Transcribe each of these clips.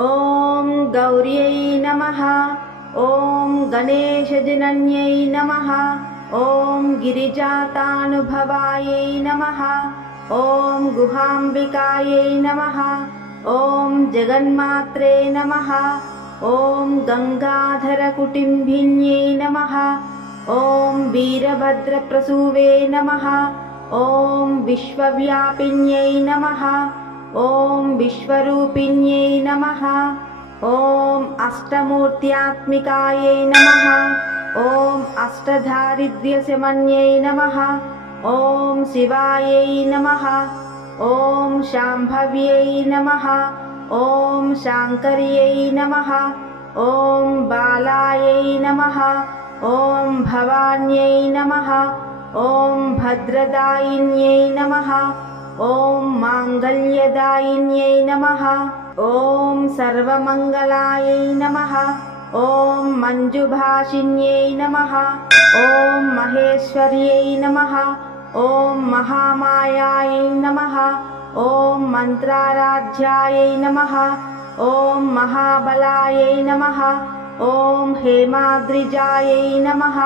ॐ गौर्यै नमः। ॐ गणेशजनन्यै नमः। ॐ गिरिजातानुभवायै नमः। ॐ गुहाम्बिकायै नमः। ॐ जगन्मात्रे नमः। ॐ गंगाधरकुटिम्बिन्यै नमः। ॐ वीरभद्रप्रसूवे नमः। ॐ विश्वव्यापिन्यै नमः। ॐ विश्वरूपिण्यै नमः। ॐ अष्टमूर्त्यात्मिकायै नमः। ॐ अष्टदारिद्र्यशमन्यै नमः। ॐ शिवायै नमः। ॐ शाम्भव्यै नमः। ॐ शाङ्कर्यै नमः। ॐ बालायै नमः। ॐ भवान्यै नमः। ॐ भद्रदायिन्यै नमः। ॐ माङ्गल्यदायिन्यै नमः। ॐ सर्वमङ्गलायै नमः। ॐ मञ्जुभाषिन्यै नमः। ॐ महेश्वर्यै नमः। ॐ महामायायै नमः। ॐ मन्त्राराध्यायै नमः। ॐ महाबलायै नमः। ॐ हेमाद्रिजायै नमः।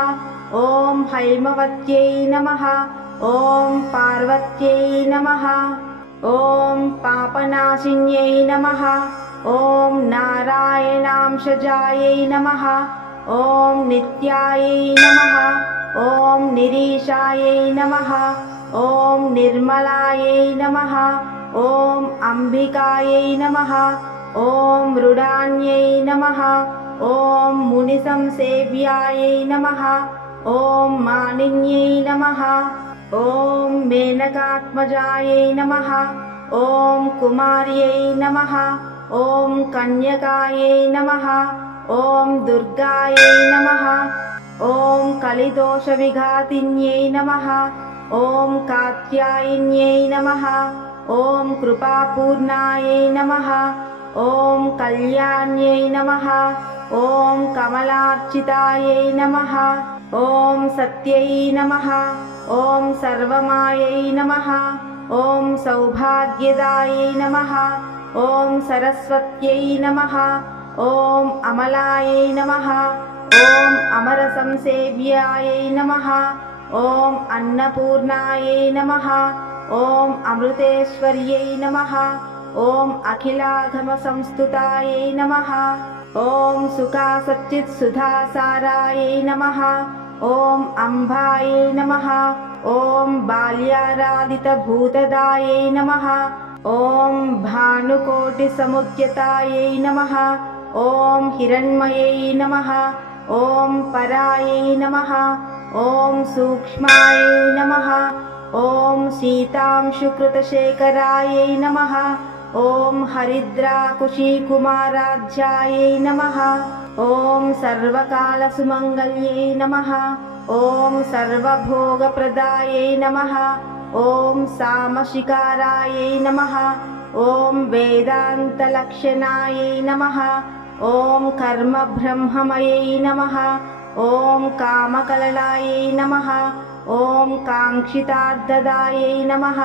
ॐ हैमवत्यै नमः। ॐ पार्वत्यै नमः। ॐ पापनाशिन्यै नमः। ॐ नारायणांशजायै नमः। ॐ नित्यायै नमः। ॐ निरीशायै नमः। ॐ निर्मलायै नमः। ॐ अम्बिकायै नमः। ॐ मृडान्यै नमः। ॐ मुनिसंसेव्यायै नमः। ॐ मानिन्यै नमः। ॐ मेनकात्मजायै नमः। ॐ कुमार्यै नमः। ॐ कन्यकायै नमः। ॐ दुर्गायै नमः। ॐ कलिदोषविघातिन्यै नमः। ॐ कात्यायिन्यै नमः। ॐ कृपापूर्णायै नमः। ॐ कल्याण्यै नमः। ॐ कमलार्चितायै नमः। ॐ सत्यै नमः। ॐ सर्वमायै नमः। ॐ सौभाग्यदायै नमः। ॐ सरस्वत्यै नमः। ॐ अमलायै नमः। ॐ अमरसंसेव्यायै नमः। ॐ अन्नपूर्णायै नमः। ॐ अमृतेश्वर्यै नमः। ॐ अखिलागमसंस्तुतायै नमः। ॐ सुखासच्चित्सुधासारायै नमः। ॐ अम्बायै नमः। ॐ बाल्यारादितभूतदायै नमः। ॐ भानुकोटिसमुद्यतायै नमः। ॐ हिरण्मयै नमः। ॐ परायै नमः। ॐ सूक्ष्मायै नमः। ॐ सीतांशुकृतशेखरायै नमः। ॐ हरिद्राकुशीकुमाराध्यायै नमः। ॐ सर्वकालसुमङ्गल्यै नमः। ॐ सर्वभोगप्रदायै नमः। ॐ सामशिकारायै नमः। ॐ वेदान्तलक्षणायै नमः। ॐ कर्मब्रह्ममयै नमः। ॐ कामकलनायै नमः। ॐ काङ्क्षितार्थदायै नमः।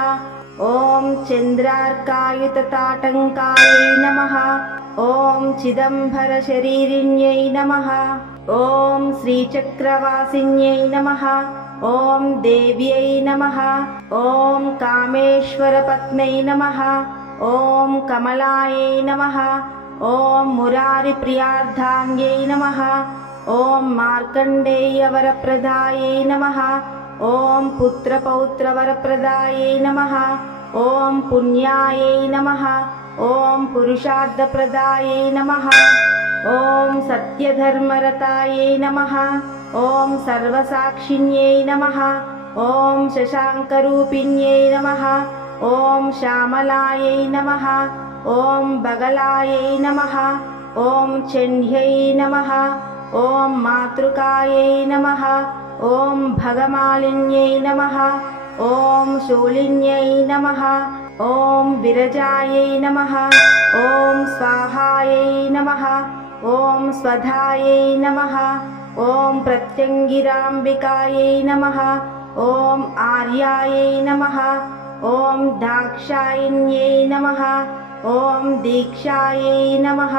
ॐ चन्द्रार्कायुतताटङ्कायै नमः। ॐ चिदम्बरशरीरिण्यै नमः। ॐ श्रीचक्रवासिन्यै नमः। ॐ देव्यै नमः। ॐ कामेश्वरपत्न्यै नमः। ॐ कमलायै नमः। ॐ मुरारिप्रियार्धाङ्ग्यै नमः। ॐ मार्कण्डेयवरप्रदायै नमः। ॐ पुत्रपौत्रवरप्रदायै नमः। ॐ पुण्यायै नमः। ॐ पुरुषार्थप्रदायै नमः। ॐ सत्यधर्मरतायै नमः। ॐ सर्वसाक्षिण्यै नमः। ॐ शशाङ्करूपिण्यै नमः। ॐ श्यामलायै नमः। ॐ बगलायै नमः। ॐ चण्ड्यै नमः। ॐ मातृकायै नमः। ॐ भगमालिन्यै नमः। ॐ शूलिन्यै नमः। ॐ विरजायै नमः। ॐ स्वाहायै नमः। ॐ स्वधायै नमः। ॐ प्रत्यङ्गिराम्बिकायै नमः। ॐ आर्यायै नमः। ॐ दाक्षायिन्यै नमः। ॐ दीक्षायै नमः।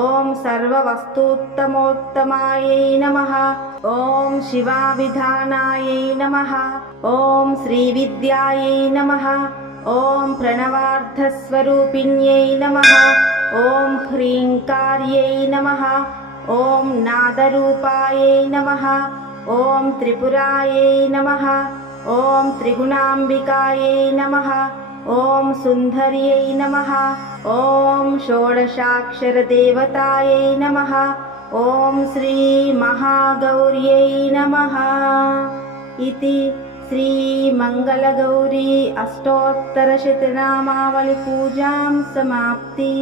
ॐ सर्ववस्तूत्तमोत्तमायै नमः। ॐ शिवाविधानायै नमः। ॐ श्रीविद्यायै नमः। ॐ प्रणवार्थस्वरूपिण्यै नमः। ॐ ह्रीङ्कार्यै नमः। ॐ नादरूपायै नमः। ॐ त्रिपुरायै नमः। ॐ त्रिगुणाम्बिकायै नमः। ॐ सुन्दर्यै नमः। ॐ षोडशाक्षरदेवतायै नमः। ॐ श्रीमहागौर्यै नमः। इति श्रीमङ्गलगौरी अष्टोत्तरशतनामावलिपूजां समाप्ति।